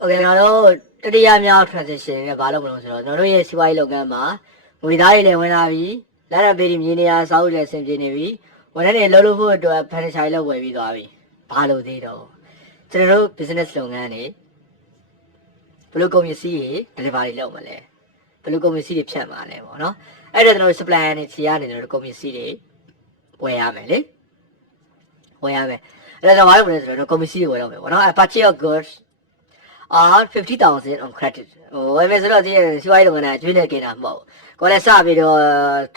Okay ကျွန်တော်တို့တတိယမြောက် transition နဲ့ဘာလို့မလို့ဆိုတော့ကျွန်တော်တို့ရဲ့စီးပွားရေးလုပ်ငန်းမှာငွေသားတွေလည်းဝင်လာပြီလက်ရပေးပြီးမြေနေရာစောက်လည်းဆင်ပြေနေပြီဝန်ထမ်းတွေလှုပ်လို့ဖို့အတွက် franchise လုပ်ဝယ်ပြီးသွားပြီဘာလို့သေးတော့ကျွန်တော်တို့ business လုပ်ငန်းတွေဘယ်လိုကုန်ပစ္စည်းတွေ delivery လုပ်မလဲဘယ်လိုကုန်ပစ္စည်းတွေဖြန့်မှာလဲပေါ့နော်အဲ့ဒါကျွန်တော်တို့ supplier တွေခြေရနေကျွန်တော်တို့ကုန်ပစ္စည်းတွေဝယ်ရမယ်လေဝယ်ရမယ်အဲ့ဒါကြောင့်ဘာလို့မလဲဆိုတော့ကုန်ပစ္စည်းတွေဝယ်တော့မယ်ပေါ့နော် purchase of goods are 50,000 on credit ဝယ်မယ်ဆိုတော့ဒီစီးပွားရေးလုပ်ငန်းကအကျွေးနဲ့กินတာမဟုတ်ကိုယ်လည်းစပြီးတော့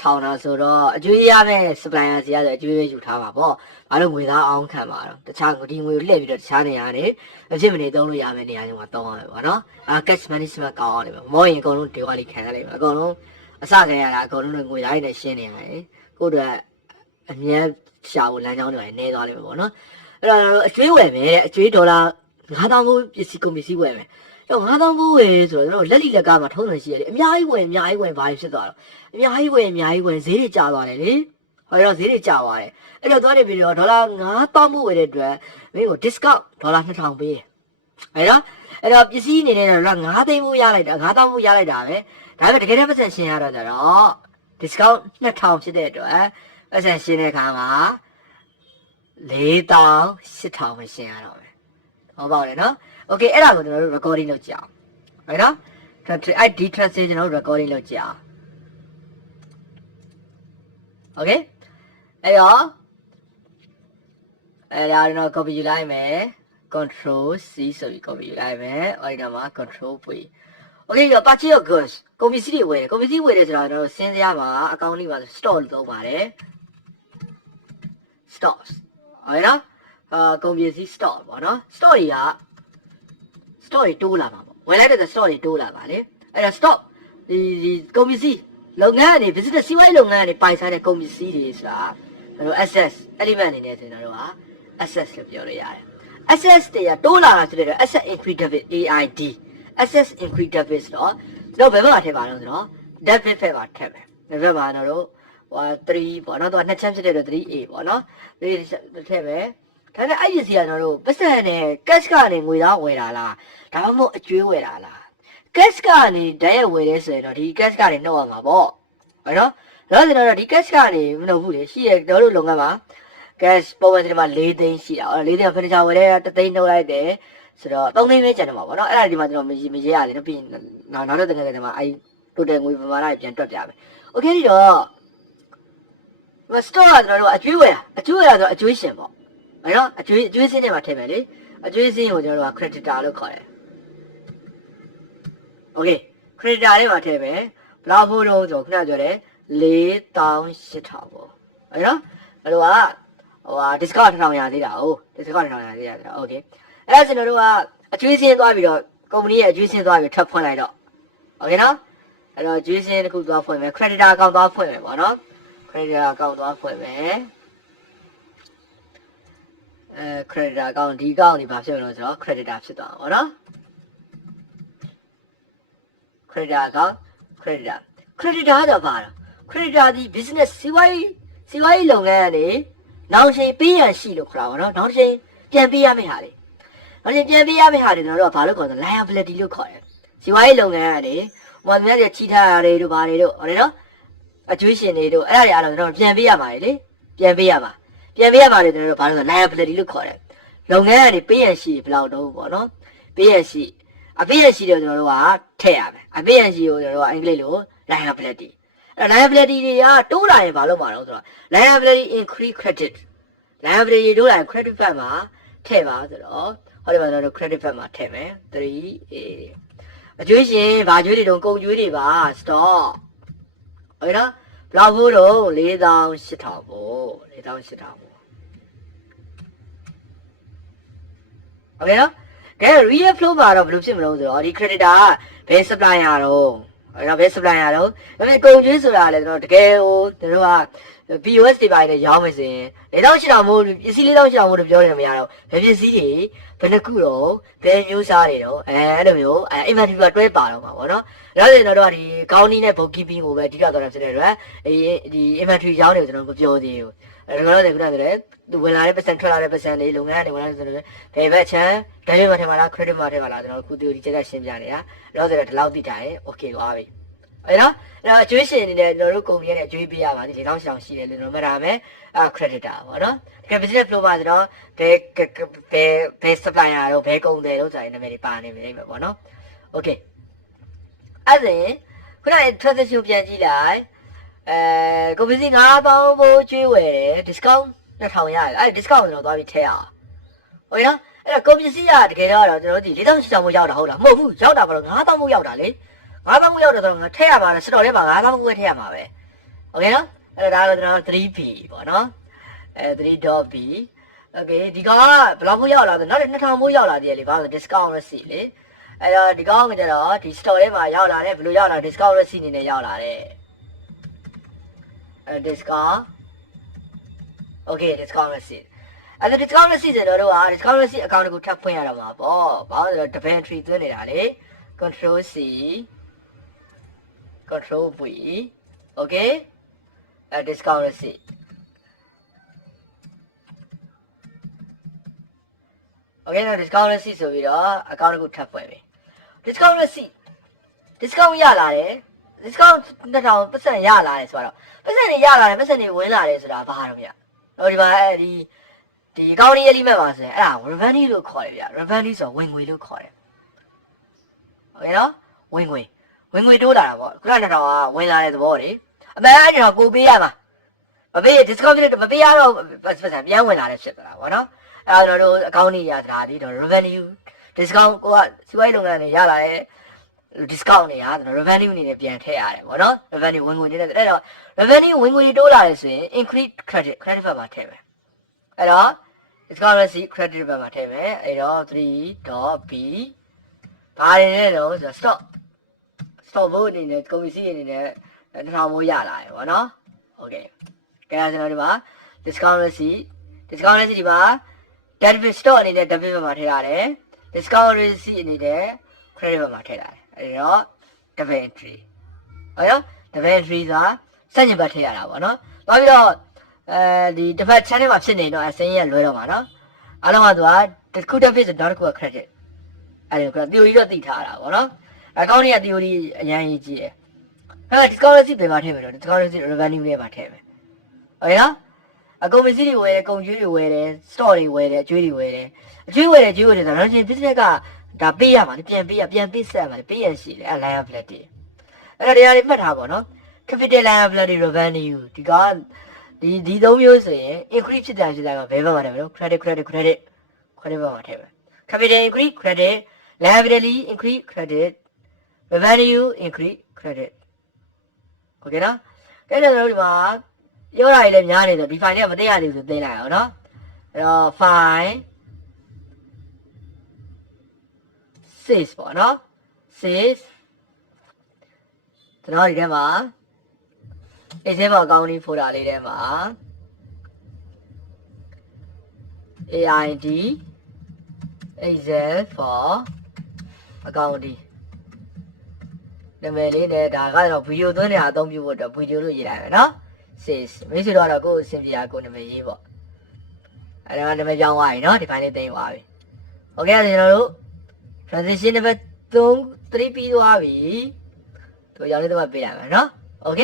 ထောင်တာဆိုတော့အကျွေးရမယ် supplier စီရဆိုအကျွေးပဲယူထားပါပေါ့ဘာလို့ငွေသားအောင်ခံပါတော့တခြားဒီငွေကိုလှည့်ပြီးတော့တခြားနေရာနေအဖြစ်မနေသုံးလို့ရမယ်နေရာတွေမှာသုံးရမယ်ပေါ့နော်cash management ကောင်းအောင်နေမယ်မောရင်အကုန်လုံးဒီဝါလီခံရလိမ့်မယ်အကုန်လုံးအစခံရတာအကုန်လုံးငွေသားတွေနဲ့ရှင်းနေရတယ်ကိုယ့်အတွက်အမြဲရှာဖို့လမ်းကြောင်းတွေနေသွားလိမ့်မယ်ပေါ့နော်အဲ့တော့အကျွေးဝယ်မယ်အကျွေးဒေါ်လာ9000ကိုပစ္စည်းကုန်ပစ္စည်းဝယ်မယ်အဲ့တော့9000ကိုဝယ်ဆိုတော့ကျွန်တော်လက်လီလက်ကမှထုံးစံရှိရတယ်အများကြီးဝယ်ဘာဖြစ်သွားတော့အများကြီးဝယ်ဈေးတွေကျသွားတယ်လေဟောတော့ဈေးတွေကျသွားတယ်အဲ့တော့သွားနေပြီးတော့ဒေါ်လာ9000ကိုဝယ်တဲ့အတွက်မင်းကို discount ဒေါ်လာ2000ပေးတယ်အဲ့တော့ပစ္စည်းအနေနဲ့ဒေါ်လာ9သိန်းကိုရလိုက်တာ9000ကိုရလိုက်တာပဲဒါပေမဲ့တကယ်တမ်းပတ်စံရှင်းရတော့ကြတော့ discount 2000ဖြစ်တဲ့အတွက်ပတ်စံရှင်းတဲ့အခါမှာ4800ပဲရှင်းရတော့မယ်ဟောပေါ့လေနော်โอเคအဲ့ဒါကိုကျွန်တော်တို့ recording လုပ်ကြအောင်ဟုတ်နော်အဲ့ဒီ translation ကျွန်တော်တို့ recording လုပ်ကြအောင်โอเคအဲ့တော့အဲ့ဒါကျွန်တော် copy ယူလိုက်မယ် control C ဆိုပြီး copy ယူလိုက်မယ်အဲ့ဒါမှာ control V โอเคရော purchase of goods ကုန်ပစ္စည်းတွေဝယ်တယ်ကုန်ပစ္စည်းဝယ်တယ်ဆိုတော့ကျွန်တော်တို့စဉ်းစားရမှာအကောင့်လေးမှာ store လို့သုံးပါတယ် stores ဟုတ်နော်ကုန်ပစ္စည်း store ပေါ့နော် store တွေက store တွေတိုးလာမှာပေါ့ဝယ်လိုက်တဲ့ store တွေတိုးလာပါလေအဲ့ဒါ stock ဒီကုန်ပစ္စည်းလုပ်ငန်းအနေ business စီးပွားရေးလုပ်ငန်းအနေပိုင်ဆိုင်တဲ့ကုန်ပစ္စည်းတွေဆိုတာကျွန်တော် assets element အနေနဲ့ဆိုရင်တော့ assets လို့ပြောလို့ရတယ် assets တွေကတိုးလာတာဆိုတော့ asset increase debit AID assets increase debit ဆိုတော့ကျွန်တော်ဘယ်မှာထည့်ပါလဲဆိုတော့ debit ဘက်မှာထည့်မယ် debit မှာတော့3ပေါ့နော်သူက2ချမ်းဖြစ်တဲ့တော့ 3A ပေါ့နော်3ထည့်မယ်ဒါနဲ့အဲ့ဒီစီကကျွန်တော်တို့ပတ်စံနဲ့ cash ကနေငွေသားဝယ်တာလားဒါမှမဟုတ်အကျွေးဝယ်တာလား cash ကနေဓာတ်ရဝယ်ရဲဆိုရင်တော့ဒီ cash ကနေနှုတ်ရမှာပေါ့ဟုတ်နော်ဒါဆိုတော့ဒီ cash ကနေမနှုတ်ဘူးလေရှိရကျွန်တော်တို့လုပ်ငန်းမှာ cash ပုံမှန်ဒီမှာ4သိန်းရှိတာ4သိန်းက furniture ဝယ်တဲ့3သိန်းနှုတ်လိုက်တယ်ဆိုတော့3သိန်းပဲကျန်တယ်မှာပေါ့နော်အဲ့ဒါဒီမှာကျွန်တော်မရရလေနော်ပြီးနောက်တော့တကယ်ဒီမှာအဲ့ total ငွေပမာဏပြန်တွက်ပြမယ် okay ဒီတော့ store ကကျွန်တော်တို့အကျွေးဝယ်ဆိုတော့အကျွေးရှင်ပေါ့အဲ့တော့အကျွေးစင်းထဲမှာထည့်မယ်လေအကျွေးစင်းကိုကျွန်တော်တို့က creditor လို့ခေါ်တယ် okay creditor ထဲမှာထည့်မယ်ဘလောက်ဖို့တော့ဆိုခုနပြောတယ်4800ပေါ့အဲ့တော့အဲ့လိုကdiscount 1000ရသေးတာဟုတ် discount 1000ရသေးတာ okay အဲ့ဒါကျွန်တော်တို့ကအကျွေးစင်းသွားပြီးတော့ company ရဲ့အကျွေးစင်းသွားပြီးထပ်ဖွင့်လိုက်တော့ okay နော်အဲ့တော့အကျွေးစင်းတစ်ခုသွားဖွင့်မယ် creditor account သွားဖွင့်မယ်ပေါ့နော် creditor account သွားဖွင့်မယ် creditor account ဒီ account ဒီဘာဖြစ်မလို့ဆိုတော့ creditor ဖြစ်သွားပါတော့ creditor account creditor တော့ပါတော့ creditor ဒီ business စီးပွားရေးလုပ်ငန်းကနေနောက်ချိန်ပေးရန်ရှိလို့ခေါ်တာပါတော့နောက်ချိန်ပြန်ပေးရမယ့်ဟာတွေနောက်ချိန်ပြန်ပေးရမယ့်ဟာတွေကျွန်တော်တို့ကဘာလို့ခေါ်လဲ liability လို့ခေါ်တယ်စီးပွားရေးလုပ်ငန်းကနေဟိုများကြီးချီထားရတယ်တို့ဘာတွေတို့ဟုတ်တယ်နော်အကျွေးရှင်တွေတို့အဲ့ဒါတွေအားလုံးကျွန်တော်ပြန်ပေးရမှာလေပြန်ပေးရမှာကျွန်တော်တို့ဘာလို့ဆို liability လို့ခေါ်တယ်လုပ်ငန်းကနေပေးရရှိဘယ်လောက်တော့ပေါ့နော်ပေးရရှိတော့ကျွန်တော်တို့ကထည့်ရမယ်အပေးရရှိကိုကျွန်တော်တို့ကအင်္ဂလိပ်လို liability အဲ့ liability တွေကတိုးလာရင်ဘာလို့မှာတော့ဆိုတော့ liability increase credit liability တိုးလာရင် credit ဘက်မှာထည့်ပါဆိုတော့ဟောဒီမှာကျွန်တော်တို့ credit ဘက်မှာထည့်မယ် 3A အကျွေးရှင်ဘာကျွေးတွေတုံးကုန်ကျွေးတွေပါ stock ဟုတ်နော်ဘလောက်ဖို့တော့4800ပေါ့4800ပေါ့โอเคနော်ကဲ real flow မှာတော့ဘယ်လိုဖြစ်မလို့ဆိုတော့ဒီ creditor ကဘယ် supplier တော့အဲ့တော့ဘယ် supplier တော့ဒါပေမဲ့ကုန်ကျွေးဆိုတာလည်းကျွန်တော်တကယ်ဟိုတို့က POS တွေပိုင်းနဲ့ရောင်းမယ်ဆိုရင်4800မို့ပစ္စည်း4800မို့လို့ပြောနေမှာမရတော့ဘယ်ပစ္စည်းတွေဘယ်နှခုတော့ဘယ်မျိုးစားတွေတော့အဲ့လိုမျိုးinventory ကတွဲပါတော့မှာပေါ့နော်ဒါဆိုရင်တော့ဒီကောင်းနီးနဲ့ bookkeeping ကိုပဲအဓိကသွားတာဖြစ်တဲ့အတွက်ဒီ inventory ရောင်းနေကိုကျွန်တော်မပြောသေးဘူး တော့လည်းခုနကတည်းကသူဝင်လာတဲ့ပတ်စံထွက်လာတဲ့ပတ်စံတွေလုပ်ငန်းတွေဝင်လာဆိုတော့ဘယ်ဘက်ချမ်း debit မှာထဲမှာလား credit မှာထဲမှာလားကျွန်တော်ခု theory ချက်ချက်ရှင်းပြနေတာတော့ဆိုတော့ဒီလောက်သိထားရင် okay သွားပြီအဲ့နော်အဲ့တော့အကျွေးရှင်အနေနဲ့ကျွန်တော်တို့ကုမ္ပဏီရဲ့အကျွေးပေးရပါဒီ4000ရှောင်ရှိတယ်လို့ကျွန်တော်မှတ်တာမယ်creditor ပေါ့နော်တကယ် business flow မှာဆိုတော့ဘယ် supplier တော့ဘယ်ကုန်တယ်လို့ဆိုရင်နာမည်တွေပါနေပြီပေါ့နော် okay အဲ့ဒါရင်ခုနက transaction ပြန်ကြည့်လိုက်ကုန်ပစ္စည်း9000ဘိုးကျွေးဝယ်တယ် discount 2000ရတယ်အဲ့ discount ကျွန်တော်သွားပြီးထည့်အောင်ဟုတ်နော်အဲ့တော့ကုန်ပစ္စည်းကတကယ်တော့ကျွန်တော်တို့ဒီ4800ဘိုးရောက်တာဟုတ်လားမဟုတ်ဘူးရောက်တာဘာလို့9000ဘိုးရောက်တာလေ9000ဘိုးရောက်တယ်ဆိုတော့ထည့်ရမှာစတော့ထဲမှာ9000ဘိုးပဲထည့်ရမှာပဲโอเคနော်အဲ့ဒါတော့ကျွန်တော် 3B ပေါ့နော်3.B okay ဒီကောင်ကဘယ်လောက်ဘိုးရောက်လာဆိုနောက်2000ဘိုးရောက်လာသေးတယ်လေဘာလို့ discount receipt လေအဲ့တော့ဒီကောင်ကကျတော့ဒီ store ထဲမှာရောက်လာတယ်ဘယ်လိုရောက်လာ discount receipt အနေနဲ့ရောက်လာတယ်discount okay discount receipt အဲ့ဒါ discount receipt ဆိုတော့discount receipt account ကိုထပ်ဖွင့်ရတော့မှာပေါ့ဘာလို့လဲဆိုတော့ debit entry သွင်းနေတာလေ control C control V okay discount receipt okay နော် discount receipt ဆိုပြီးတော့ account ကိုထပ်ဖွင့်ပြီ discount receipt discount ရလာတယ် discount 2000ပတ်စံရလာတယ်ဆိုတော့ပတ်စံတွေရလာတယ်ပတ်စံတွေဝင်လာတယ်ဆိုတာဘာတော့ဗျတော့ဒီမှာဒီ accounting element ပါဆိုရင်အဲ့ဒါ revenue လို့ခေါ်တယ်ဗျ revenue ဆိုဝင်ငွေလို့ခေါ်တယ်ဟုတ်ကဲ့နော်ဝင်ငွေတိုးလာတာပေါ့ခုန2000ကဝင်လာတဲ့သဘောလေအမှန်အဲ့ဒါကိုပေးရမှာမပေး discount မပေးရတော့ပတ်စံပြန်ဝင်လာတယ်ဖြစ်သွားတာပေါ့နော်အဲ့ဒါတို့ accounting ရတာဒီတော့ revenue discount ကိုကစီးပွားရေးလုပ်ငန်းတွေရလာတဲ့ discount တွေဟာကျွန်တော် revenue အနေနဲ့ပြန်ထည့်ရတယ်ပေါ့နော် revenue ဝင်ငွေတွေနဲ့အဲ့တော့ revenue ဝင်ငွေတိုးလာတယ်ဆိုရင် increase credit ဘက်မှာထည့်မယ်အဲ့တော့ discount receipt credit ဘက်မှာထည့်မယ်အဲ့တော့ 3.B ဘာတွေလဲတော့ဆိုတော့ stock ဘို့အနေနဲ့ကုန်ပစ္စည်းအနေနဲ့2000ဘို့ရလာတယ်ပေါ့နော် okay ကဲကျွန်တော်ဒီမှာ discount receipt ဒီမှာ debit stock အနေနဲ့ debit ဘက်မှာထည့်ရတယ် discount receipt အနေနဲ့ credit ဘက်မှာထည့်ရတယ်အဲ့တော့ debit entry ဟုတ်ရော debit entry ဆိုတာစက်ညင်ဘက်ထည့်ရတာပေါ့နော်နောက်ပြီးတော့ဒီတစ်ဖက် channel မှာဖြစ်နေတော့အစင်းရလွဲတော့မှာနော်အားလုံးကသူကတစ်ခု debit ဆိုတော့တစ်ခုက credit အဲ့ဒါက theory တော့သိထားတာပေါ့နော်အကောင့်တွေက theory အရင်ရေးကြည့်တယ်အဲ့ဒါ discount receipt ပဲမှာထည့်မယ်တော့ discount receipt revenue နဲ့မှာထည့်မယ်ဟုတ်ရောအကုန်ပစ္စည်းတွေဝယ်တယ်ကုန်ကျွေးတွေဝယ်တယ် store တွေဝယ်တယ်အကျွေးတွေဝယ်တယ်ဆိုတော့တော့ချင်း business ကဒါပေးရမှာလေပြန်ပေးဆက်မှာလေပေးရရှိတယ်အဲ့ liability အဲ့တော့တရားတွေမှတ်ထားပါတော့ capital liability revenue ဒီကဒီသုံးမျိုးဆိုရင် increase ဖြစ်တယ်မှာဘယ်ဘက်မှာထည့်မလို့ credit ဘက်မှာထည့်မယ် capital increase credit liability increase credit revenue increase credit โอเคနော်အဲ့တော့ဒီမှာပြောတာကြီးလည်းများနေဆိုဒီ file နဲ့မသိရသေးဘူးဆိုသိလိုက်အောင်နော်အဲ့တော့ file 6ပေါ့နော်6ကျွန်တော်ဒီထဲမှာ example accounting folder လေးထဲမှာ AID Excel for accounting နာမည်လေးနဲ့ဒါကတော့ဗီဒီယိုသွင်းနေတာအသုံးပြုဖို့အတွက်ဗီဒီယိုလို့ရေးလိုက်မယ်နော်6မိတ်ဆွေတို့ကတော့ကိုယ်အဆင်ပြေတာကိုယ်နာမည်ရေးပေါ့အဲ့ဒါနာမည်ပြောင်းသွားပြီနော်ဒီပိုင်းလေးသိမ်းသွားပြီโอเคအဲ့ဒါကျွန်တော်တို့ transition နံပါတ်3ပြီးသွားပြီသူရောင်းလေးတော့ပေးရမယ်နော်โอเค